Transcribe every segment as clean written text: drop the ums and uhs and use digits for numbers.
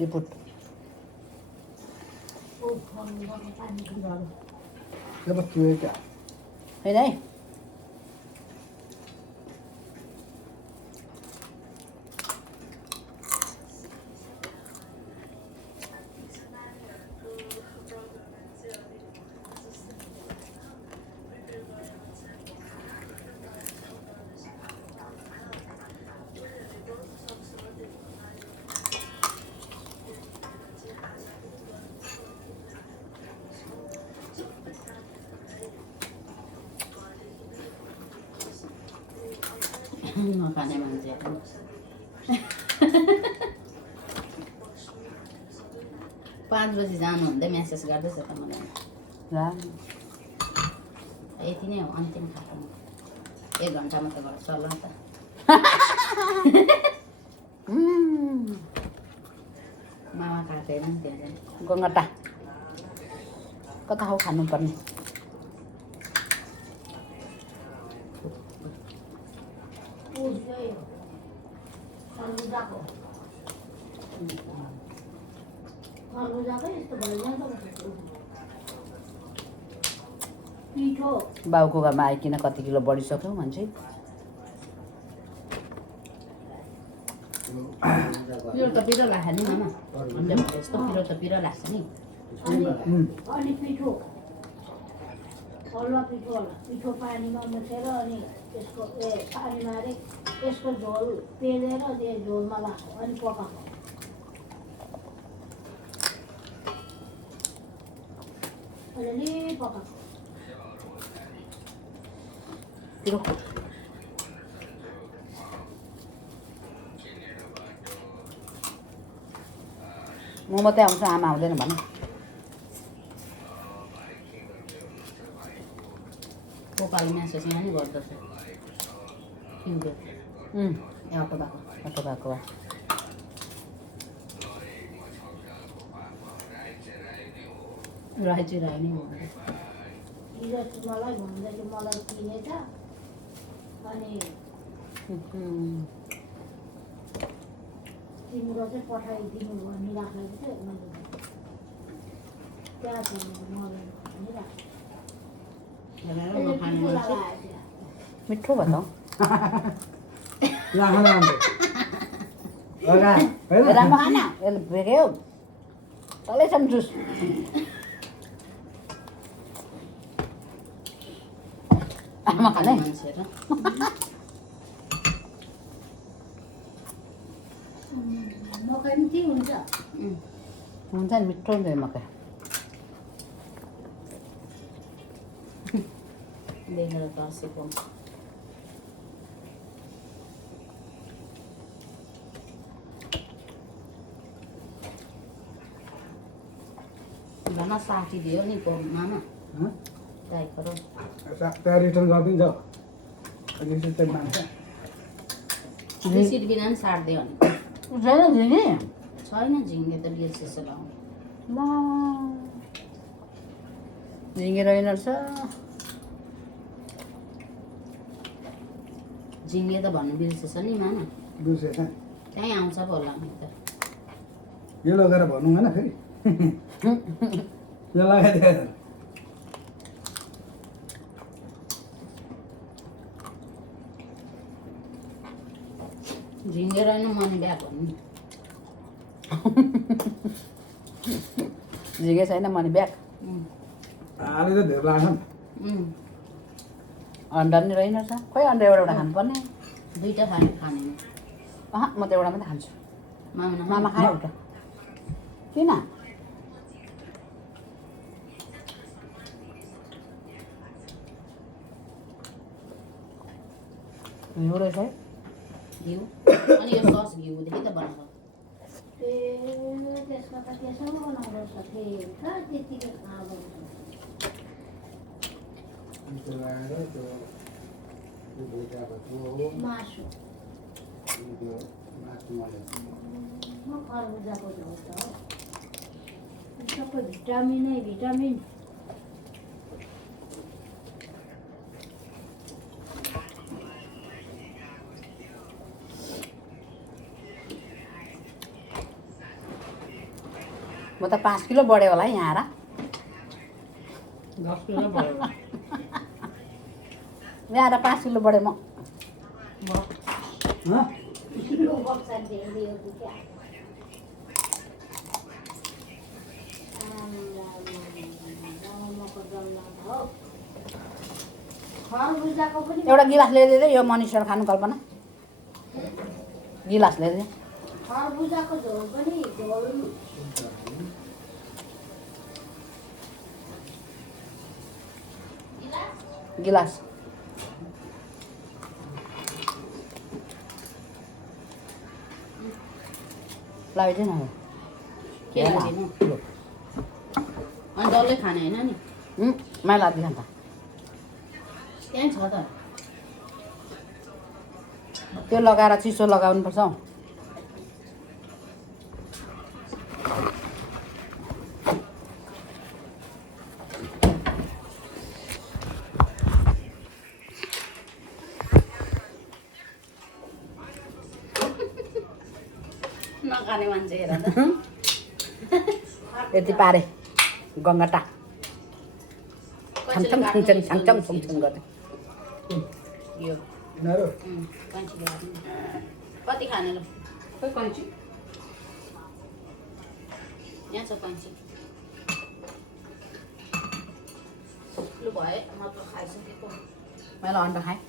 चिपुट Dapat cuek ya. होइन है नखाने मान्छे 5 बजी जानु हुँदै मेसेज गर्दैछ त मलाई ला यति नै हो अन्तिम खाना 1 घन्टामा त घर चल्ला नि त मामा खाएको हेर नि त्यहाँ गङ्गटा कता हो खानुपर्ने बाउको घरमा आइकिन कति किलो बढिसक्यो मान्छे पिरो त पिरो लाग्छ नि मामा यस्तो पिरो त पिरो लाग्छ नि अनि पिठो हलुवा पिठो होला पिठो पानीमा मुछेर अनि त्यसको पानीमा अरे यसको झोल पेलेर त्यो झोलमा लाग्छ अनि पकाएको अलिअलि पकाएको पिरो म मात्रै आउँछु आमा आउँदैन भन पोकाले मेसेज यहाँ नि गर्दछ किन्थ्यो आएको भएको बाटो भएको भए राई चाहिँ राई नै हो हिजो मलाई भन्दाखेरि मलाई किनेछ अनि तिम्रो चाहिँ पठाइदिनु भनिराखेको थियो मैले त्यहाँ छ मलाई भनिराखेको नखाने मान्छे मिठो भयो Lah lah. Oke, त राम्रो खान यसले भेग्यो तलैसम्म जुस आमा खाने मान्छे र मकै पनि के हुन्छ हुन्छ नि मिठो हुन्छ नि मकै देखेर तर्सेको भन 60 दियो नि को मामा गाईको र saya return गरिदिन्छ अनि चाहिँ मान्छ रिसिट बिना नि 60 दियो भने छैन झिङ्गे छैन झिङ्गे त बिएसएस लाउनु ला झिङ्गे रहेन रहेछ झिङ्गे त भन्नु बिर्सेछ नि मामा बुझेछ त्यहीँ आउँछ पो होला नि त यो लगेर भनौँ होइन फेरि यो लगाइदिएर झिङ्गे रहेन मनी ब्याग भन्नु झिङ्गे छैन मनी ब्याग आलु त धेरै लाग्छ नि अन्डा पनि रहेन रहेछ खोइ अन्डा एउटा एउटा खानुपर्ने दुईटा खाने अह म त एउटा मात्रै खान्छु मामा मामा खायो एउटा किन यो रहेछ है घिउ अनि यो सस घिउदेखि त बनाएको ए त्यसमा त त्यसो बनाउँदो रहेछ त्यतिकै थाहा गर्छ त्यो लगाएर त्यो भुजाको मासु त्यो मासु मलाई म खरबुजाको झोल त हो सबै भिटामिनै भिटामिन म त 5 किलो बढ्यो होला है यहाँ आएर 10 किलो बढ्यो यहाँ आएर 5 किलो बढेँ म हँ यो बक्सा धेरै हो क्या मोमोको जल्ला हो खरबुजाको पनि एउटा गिलास ल्याइदिँदै यो मनिषर खानु कल्पना गिलास ल्याइदिए खरबुजाको झोल पनि झोल गिलास लगाइदिएन अब के लागिनु अनि डल्लै खाने होइन नि माइला दिन्छ त त्यहीँ छ त त्यो लगाएर चिसो लगाउनुपर्छ हौ नखाने मान्छे हेर त यति पारे गङ्गटा छमछम छमछम छमछम छमछम गर्ने यो यिनीहरू कैँची ल्याएर कति खाने ल खोइ कैँची यहाँ छ कैँची लु भए म त खाइसकेको मैले अन्डा खाएँ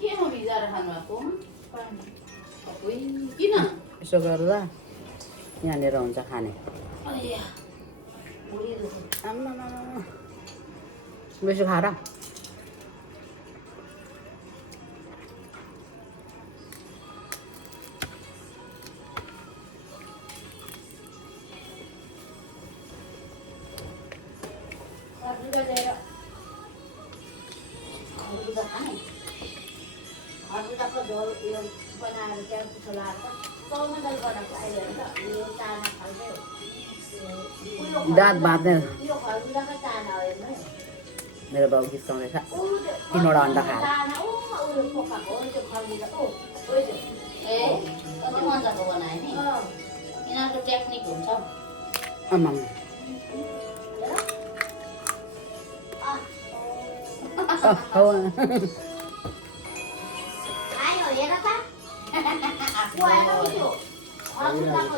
केमा भिजाएर खानुभएको ओइ किन यसो गर्दा यहाँनिर हुन्छ खाने अय्या भुँडी दुख्यो। आम्मामामा। बेसी खाएर खरबुजा ल्याएर खरबुजा खाने खरबुजाको झोल उयो बनाएर त्यहाँ पिठो लगाएर चौमन्दल बनाएको अहिले होइन यो चाना खाल्दै दाँत बाँध्ने यो खरबुजाको चाना हो हेर्नु है मेरो बाउ जिस्काउँदैछ तिनवटा अन्डा खाएर चाना उयो पकाएको हो त्यो खरबुजा हो त्यो ए कति मजाको बनायो नि यिनीहरूको टेक्निक हुन्छ आम्मामा हो आयो हेर त कुहाएर उयो खरबुजाको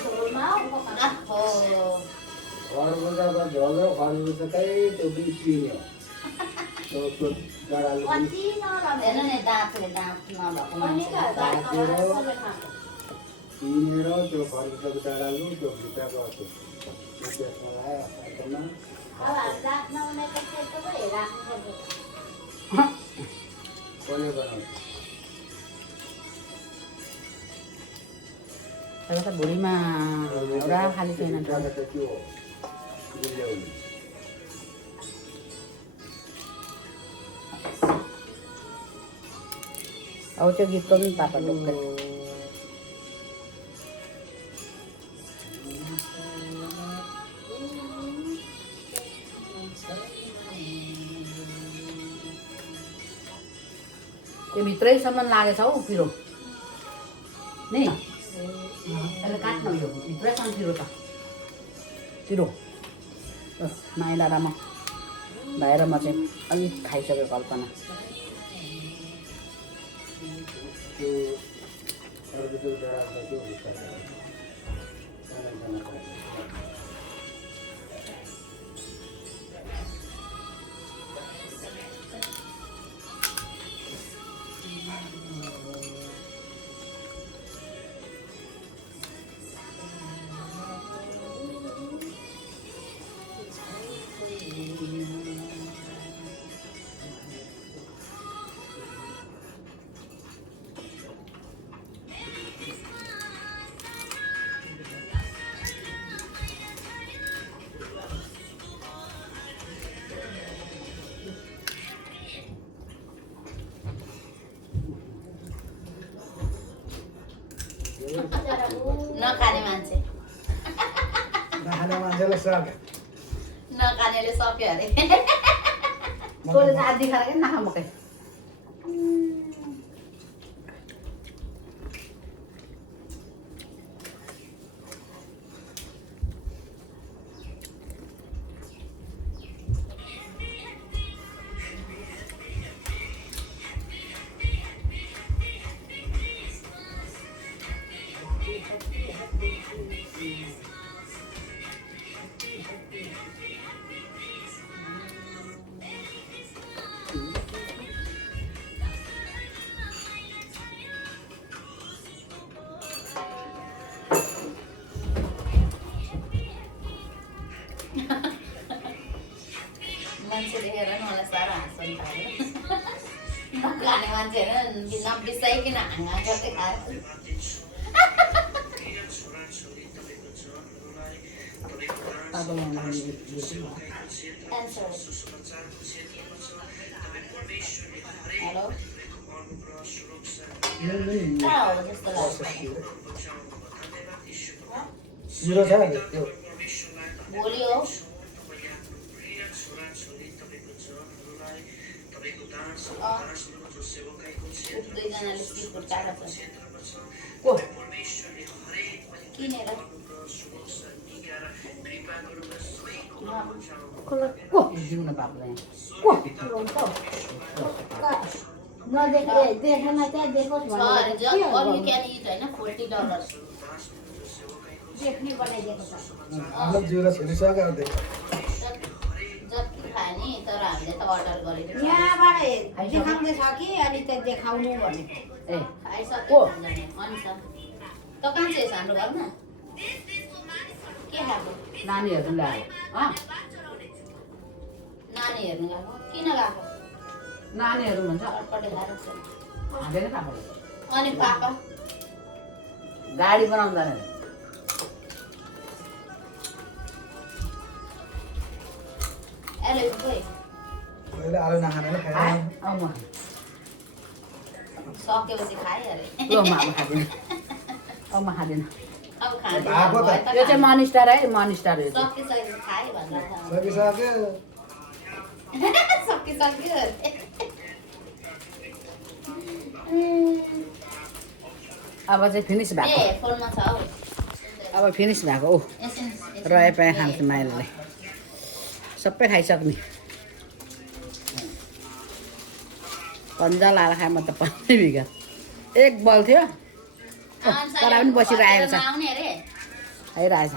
झोलमा हौ पकाएको खरबुजाको झोल र खरबुजाकै त्यो बिच पिने त्यो डरालु बिच कति नराम्रो हेर्नु नि दाँतले दाँत नभएको अनि मान्छे त कसले खान्छ पिनेर त्यो खरबुजाको डरालु त्यो भित्रको त्यो त्यसमा लगायो साइडमा अब हामी दाँत नहुनेको त्यस्तो पो राख्नुपर्छ कसले बनाउँछ तर त भुँडीमा एउटा खाली छैन भित्रको त त्यो गुल्याउने अब त्यो गीतको पनि पापा ढुक्कै त्यो भित्रैसम्म लागेछ हौ पिरो नि त्यसले काट्न यो भित्रैसम्म पिरो छ पिरो माइला र म भएर म चाहिँ अलिक खाइसक्यो कल्पना त्यो खरबुजाको डरालु त्यो भित्रको सानो सानो खालको। नखाने मान्छे नखाने मान्छेलाई सक्यो नखानेले सक्यो अरे तँले चाहिँ आधी खाएर क्या नखा मकै पनि खाएर नखाने मान्छेहरू नबिसाइकन हाँगा गर्दै खाएर हेलो कहाँ हो जस्तो लाग्छ जिरो छ त्यो भोलि हो दुईजनाले सिटको टाढा छ को किनेर को जिउन बाबुलाई नदेखे देखेन त्यहाँ देखोस् छ अरे भनेर अरू क्यान इट होइन $40 देख्ने बनाइदिएको छ मतलब जिरो छिरिसक्यो अब देख जति खायो नि तर हामीले त अर्डर गरेको यहाँबाट देखाउँदैछ कि अनि त देखाउनु भनेको ए खाइसक्यो अनि त त कहाँ चाहिँ हाम्रो घरमा के खाएको नानीहरू ल्यायो नानी हेर्नु गएको किन गएको नानीहरू भन्छ अटपटे खाएर छ। हाँडेर खाएको अनि पापा गाडी बनाउँदा नै एले खोइ अहिले आलु नखानेले खाएर म सकेपछि खाएँ अरे ल म अब खाँदिनँ अब म खाँदिनँ अब खाँदैन भएको त। यो चाहिँ मनिस्टर है मनिस्टर यो चाहिँ सकिसकेपछि खाएँ भन्दा सकिसक्यो सकिसक्यो अब चाहिँ फिनिस भएको ए फोनमा छ हौ अब फिनिस भएको ओ रहे पाए खान्छ माइलले सबै खाइसक्ने पन्जा लाएर खाएँ म त पन्दै बिगा एक बल थियो तर पनि बसिरहेको छ आउने अरे खाइरहेछ